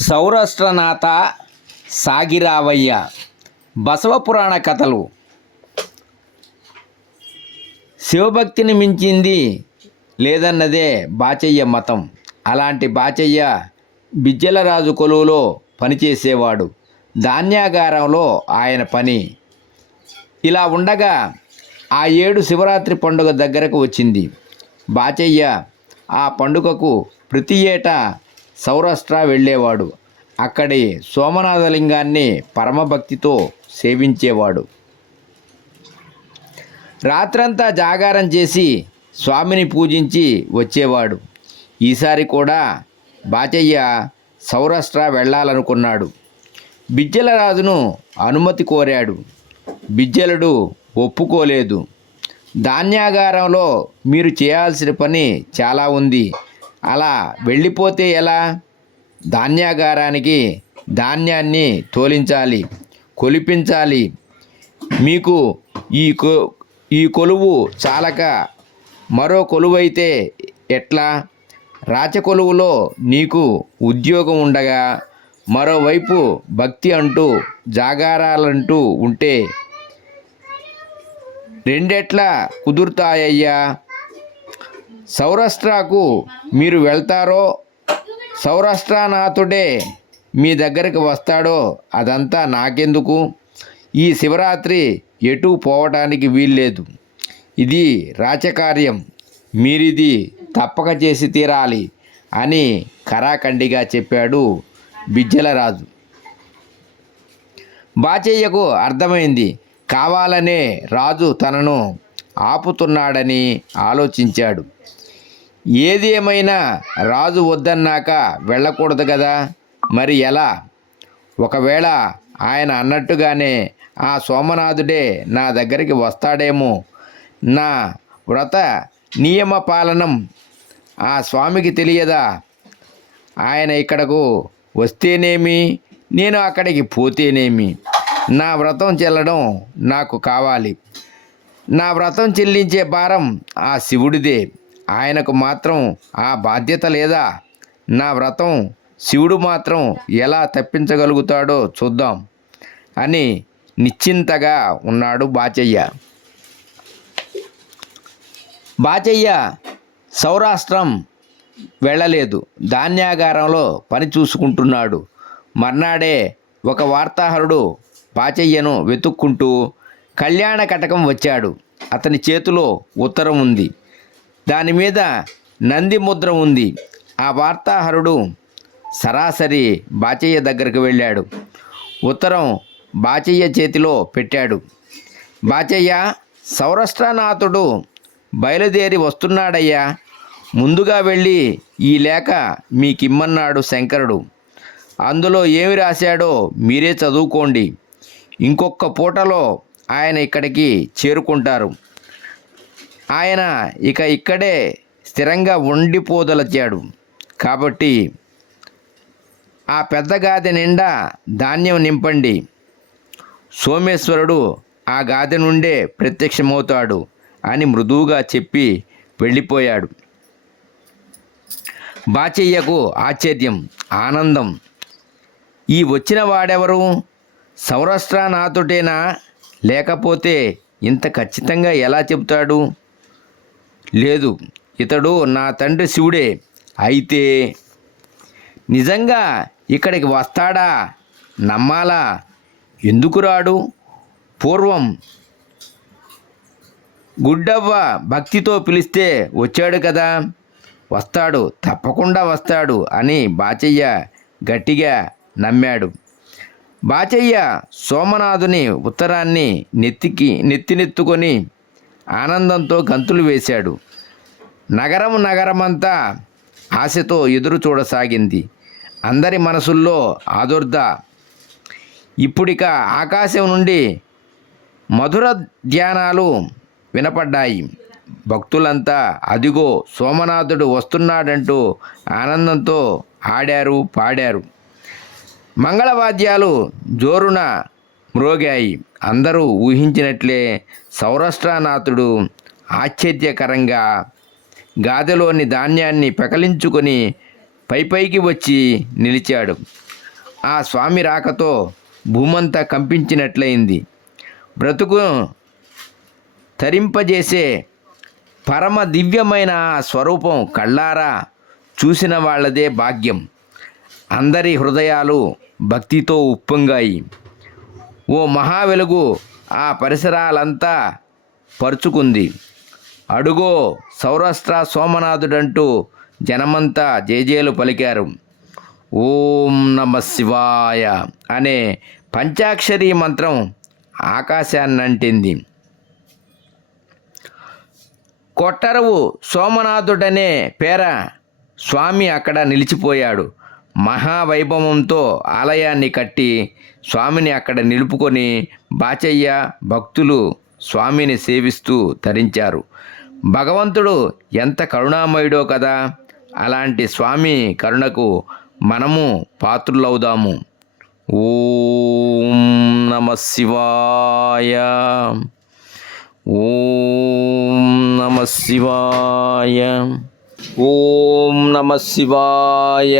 సౌరాష్ట్రనాథ సాగిరావయ్య. బసవపురాణ కథలు. శివభక్తిని మించింది లేదన్నదే బాచయ్య మతం. అలాంటి బాచయ్య బిజ్జలరాజు కొలువులో పనిచేసేవాడు. ధాన్యాగారంలో ఆయన పని. ఇలా ఉండగా ఆ ఏడు శివరాత్రి పండుగ దగ్గరకు వచ్చింది. బాచయ్య ఆ పండుగకు ప్రతి ఏటా సౌరాష్ట్ర వెళ్ళేవాడు. అక్కడి సోమనాథలింగాన్ని పరమభక్తితో సేవించేవాడు. రాత్రంతా జాగారం చేసి స్వామిని పూజించి వచ్చేవాడు. ఈసారి కూడా బాచయ్య సౌరాష్ట్ర వెళ్ళాలనుకున్నాడు. బిజ్జలరాజును అనుమతి కోరాడు. బిజ్జలుడు ఒప్పుకోలేదు. ధాన్యాగారంలో మీరు చేయాల్సిన పని చాలా ఉంది. అలా వెళ్ళిపోతే ఎలా? ధాన్యాగారానికి ధాన్యాన్ని తోలించాలి కొలిపించాలి. మీకు ఈ కొ ఈ కొలువు చాలక మరో కొలువైతే ఎట్లా? రాచకొలువులో నీకు ఉద్యోగం ఉండగా మరోవైపు భక్తి అంటూ జాగారాలంటూ ఉంటే రెండెట్లా కుదురుతాయ్యా సౌరాష్ట్రకు మీరు వెళ్తారో సౌరాష్ట్రనాథుడే మీ దగ్గరికి వస్తాడో అదంతా నాకెందుకు? ఈ శివరాత్రి ఎటు పోవటానికి వీల్లేదు. ఇది రాచకార్యం మీరిది తప్పక చేసి తీరాలి అని కరాఖండిగా చెప్పాడు బిజ్జలరాజు. బాచయ్యకు అర్థమైంది. కావాలనే రాజు తనను ఆపుతున్నాడని ఆలోచించాడు. ఏది ఏమైనా రాజు వద్దన్నాక వెళ్ళకూడదు కదా. మరి ఎలా? ఒకవేళ ఆయన అన్నట్టుగానే ఆ సోమనాథుడే నా దగ్గరికి వస్తాడేమో. నా వ్రత నియమ పాలనం ఆ స్వామికి తెలియదా? ఆయన ఇక్కడకు వస్తేనేమి? నేను అక్కడికి పోతేనేమి? నా వ్రతం చెల్లడం నాకు కావాలి. నా వ్రతం చెల్లించే భారం ఆ శివుడిదే. ఆయనకు మాత్రం ఆ బాధ్యత లేదా? నా వ్రతం శివుడు మాత్రం ఎలా తప్పించగలుగుతాడో చూద్దాం అని నిశ్చింతగా ఉన్నాడు బాచయ్య. బాచయ్య సౌరాష్ట్రం వెళ్ళలేదు. ధాన్యాగారంలో పని చూసుకుంటున్నాడు. మర్నాడే ఒక వార్తాహరుడు బాచయ్యను వెతుక్కుంటూ కళ్యాణ కటకం వచ్చాడు. అతని చేతిలో ఉత్తరం ఉంది. దాని మీద నంది ముద్ర ఉంది. ఆ వార్తాహరుడు సరాసరి బాచయ్య దగ్గరకు వెళ్ళాడు. ఉత్తరం బాచయ్య చేతిలో పెట్టాడు. బాచయ్య సౌరాష్ట్రనాథుడు బయలుదేరి వస్తున్నాడయ్యా. ముందుగా వెళ్ళి ఈ లేఖ మీకిమ్మన్నాడు శంకరుడు. అందులో ఏమి రాశాడో మీరే చదువుకోండి. ఇంకొక పూటలో ఆయన ఇక్కడికి చేరుకుంటారు. ఆయన ఇక ఇక్కడే స్థిరంగా ఉండిపోదలచాడు. కాబట్టి ఆ పెద్ద గాది నిండా ధాన్యం నింపండి. సోమేశ్వరుడు ఆ గాది నుండే ప్రత్యక్షమవుతాడు అని మృదువుగా చెప్పి వెళ్ళిపోయాడు. బాచయ్యకు ఆశ్చర్యం ఆనందం. ఈ వచ్చిన వాడెవరు? సౌరాష్ట్ర నాతోటేనా లేకపోతే ఇంత ఖచ్చితంగా ఎలా చెబుతాడు? లేదు ఇతడు నా తండ్రి శివుడే. అయితే నిజంగా ఇక్కడికి వస్తాడా? నమ్మాలా? ఎందుకు రాడు? పూర్వం గుడ్డవ్వ భక్తితో పిలిస్తే వచ్చాడు కదా. వస్తాడు తప్పకుండా వస్తాడు అని బాచయ్య గట్టిగా నమ్మాడు. బాచయ్య సోమనాథుని ఉత్తరాన్ని నెత్తికి నెత్తినెత్తుకొని ఆనందంతో గంతులు వేశాడు. నగరం నగరమంతా ఆశతో ఎదురు చూడసాగింది. అందరి మనసుల్లో ఆదుర్ద. ఇప్పుడిక ఆకాశం నుండి మధుర ధ్యానాలు వినపడ్డాయి. భక్తులంతా అదిగో సోమనాథుడు వస్తున్నాడంటూ ఆనందంతో ఆడారు పాడారు. మంగళవాద్యాలు జోరున మ్రోగాయి. అందరూ ఊహించినట్లే సౌరాష్ట్రనాథుడు ఆశ్చర్యకరంగా గాదెలోని ధాన్యాన్ని పెకలించుకొని పైపైకి వచ్చి నిలిచాడు. ఆ స్వామి రాకతో భూమంతా కంపించినట్లయింది. బ్రతుకు తరింపజేసే పరమ దివ్యమైన స్వరూపం కళ్ళారా చూసిన వాళ్ళదే భాగ్యం. అందరి హృదయాలు భక్తితో ఉప్పొంగాయి. ఓ మహా వెలుగు ఆ పరిసరాలంతా పరుచుకుంది. అడుగో సౌరాష్ట్ర సోమనాథుడంటూ జనమంతా జేజేలు పలికారు. ఓం నమ శివాయ అనే పంచాక్షరీ మంత్రం ఆకాశాన్నంటింది. కొట్టరవు సోమనాథుడనే పేర స్వామి అక్కడ నిలిచిపోయాడు. మహావైభవంతో ఆలయాన్ని కట్టి స్వామిని అక్కడ నిలుపుకొని బాచయ్య భక్తులు స్వామిని సేవిస్తూ తరించారు. భగవంతుడు ఎంత కరుణామయుడో కదా! అలాంటి స్వామి కరుణకు మనము పాత్రులవుదాము. ఓం నమ శివాయ. ఓం నమ శివాయ. ఓం నమ శివాయ.